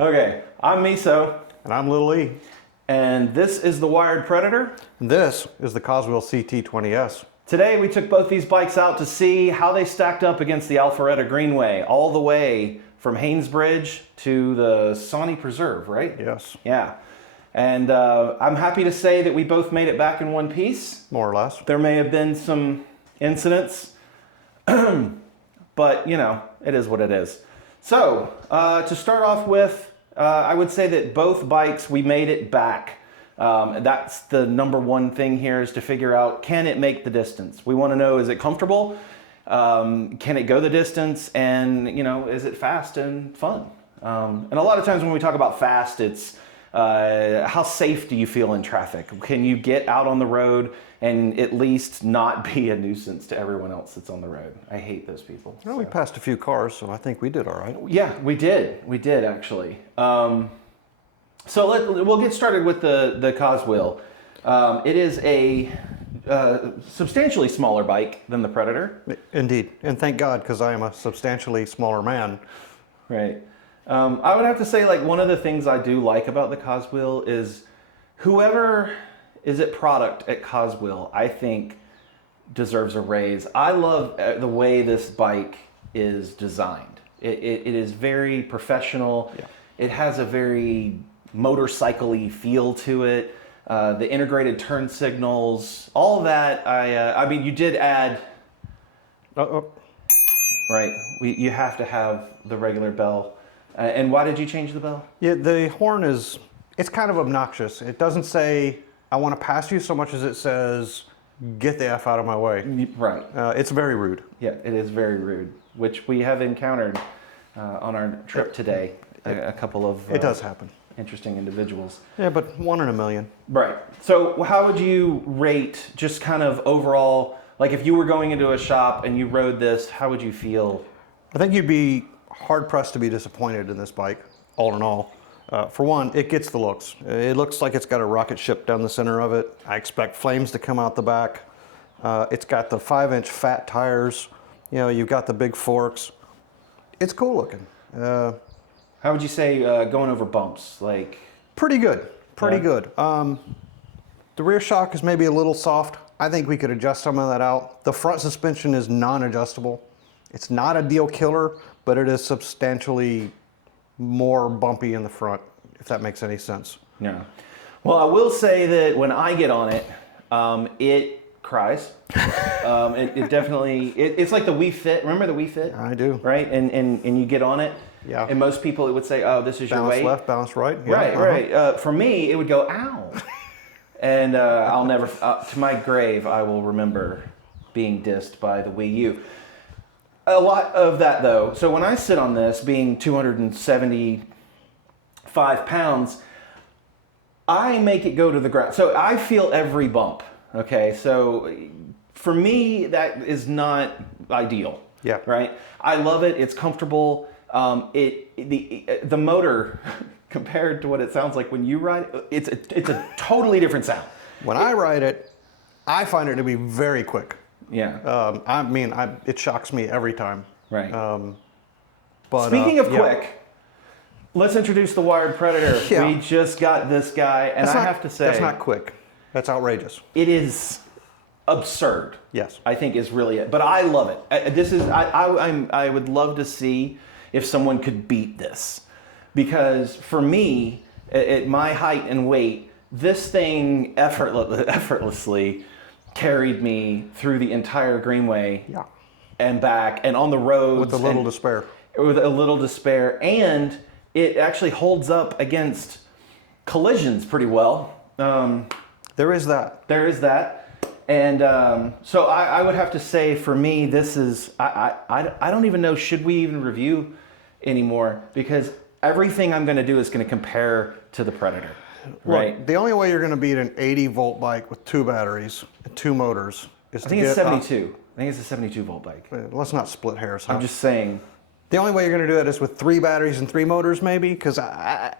Okay, I'm Meso. And I'm Little-E. And this is the Wired Predator. And this is the Coswheel CT20S. Today we took both these bikes out to see how they stacked up against the Alpharetta Greenway, all the way from Haynesbridge to the Sawney Preserve, right? Yes. Yeah. And I'm happy to say that we both made it back in one piece. More or less. There may have been some incidents, but you know, it is what it is. So, to start off with, I would say that both bikes, we made it back. That's the number one thing here, is to figure out, can it make the distance? We want to know, is it comfortable? Can it go the distance? And, you know, is it fast and fun? And a lot of times when we talk about fast, it's how safe do you feel in traffic? Can you get out on the road and at least not be a nuisance to everyone else that's on the road? I hate those people. Well, we passed a few cars, so I think we did all right. Yeah, we did. We did, actually. So we'll get started with the Coswheel. It is a substantially smaller bike than the Predator. Indeed. And thank God, because I am a substantially smaller man. Right. I would have to say, like, one of the things I do like about the Coswheel is whoever is at product at Coswheel, I think, deserves a raise. I love the way this bike is designed. It is very professional. Yeah. It has a very motorcycle-y feel to it. The integrated turn signals, all of that. I mean, you did add. Right. You have to have the regular bell. And why did you change the bell? Yeah, the horn it's kind of obnoxious. It doesn't say, I want to pass you, so much as it says, get the F out of my way. Right. It's very rude. Yeah, it is very rude, which we have encountered on our trip today. A couple of it does happen. Interesting individuals. Yeah, but 1 in a million. Right. So how would you rate just kind of overall, like if you were going into a shop and you rode this, how would you feel? I think you'd be hard-pressed to be disappointed in this bike, all in all. For one, it gets the looks. It looks like it's got a rocket ship down the center of it. I expect flames to come out the back. It's got the 5-inch fat tires. You know, you've got the big forks. It's cool looking. How would you say going over bumps? Like, pretty good. Pretty good. The rear shock is maybe a little soft. I think we could adjust some of that out. The front suspension is non-adjustable. It's not a deal killer, but it is substantially more bumpy in the front, if that makes any sense. Yeah. Well, I will say that when I get on it, it cries. It definitely, it's like the Wii Fit. Remember the Wii Fit? I do. Right? And you get on it. Yeah. And most people, it would say, oh, this is your weight. Balance left, balance right. Yeah, right, right. For me, it would go, ow. And I'll never, to my grave, I will remember being dissed by the Wii U. A lot of that, though. So when I sit on this, being 275 pounds, I make it go to the ground. So I feel every bump. Okay, so for me, that is not ideal. Yeah. Right. I love it. It's comfortable. The motor, compared to what it sounds like when you ride it, it's a totally different sound. When I ride it, I find it to be very quick. Yeah. I mean, it shocks me every time. Right. But speaking of quick, let's introduce the Wired Predator. Yeah. We just got this guy, and I have to say, that's not quick. That's outrageous. It is absurd. Yes. I think is really it. But I love it. I would love to see if someone could beat this, because for me, at my height and weight, this thing effortlessly carried me through the entire Greenway and back and on the roads. With a little to spare. With a little to spare. And it actually holds up against collisions pretty well. There is that. There is that. And so I would have to say, for me, this is, I don't even know, should we even review anymore? Because everything I'm going to do is going to compare to the Predator. Right. Look, the only way you're going to beat an 80-volt bike with 2 batteries and 2 motors is to get... I think it's 72. I think it's a 72-volt bike. Let's not split hairs. Huh? I'm just saying. The only way you're going to do that is with 3 batteries and 3 motors, maybe, because I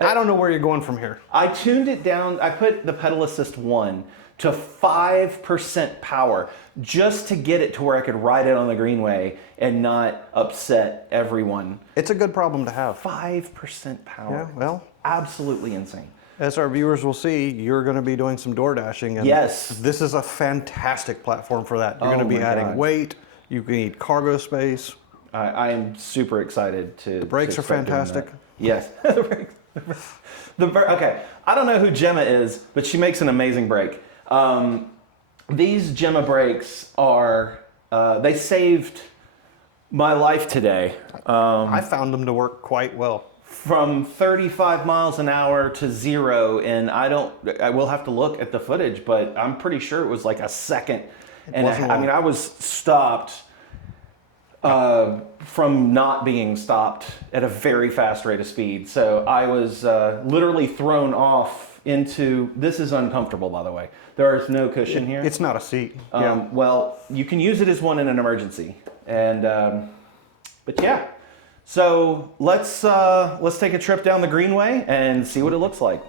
don't know where you're going from here. I tuned it down. I put the pedal assist 1 to 5% power just to get it to where I could ride it on the Greenway and not upset everyone. It's a good problem to have. 5% power. Yeah, well, Absolutely insane. as our viewers will see, you're going to be doing some door dashing. And Yes. this is a fantastic platform for that. You're going to be my adding God. weight. You can need cargo space. I am super excited to. The brakes are fantastic. Yes. The brakes. Okay. I don't know who Gemma is, but she makes an amazing brake. These Gemma brakes are, they saved my life today. I found them to work quite well. From 35 miles an hour to 0, and I will have to look at the footage, but I'm pretty sure it was like a second. And I mean, I was stopped from not being stopped at a very fast rate of speed. So I was literally thrown off into, this is uncomfortable, by the way. There is no cushion here. It's not a seat. Well, you can use it as one in an emergency. And, but yeah. So let's take a trip down the Greenway and see what it looks like.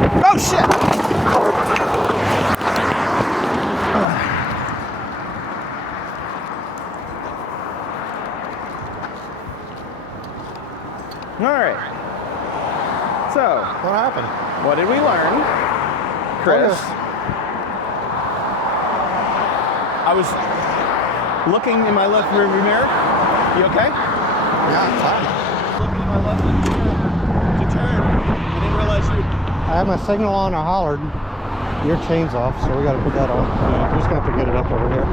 Oh shit! All right. So, What happened? what did we learn, Chris? I was looking in my left rearview mirror. You okay? Yeah, I'm fine. Looking in my left rearview mirror to turn. I didn't realize you would. I had my signal on, I hollered. Your chain's off, so we gotta put that on. We're just gonna have to get it up over here.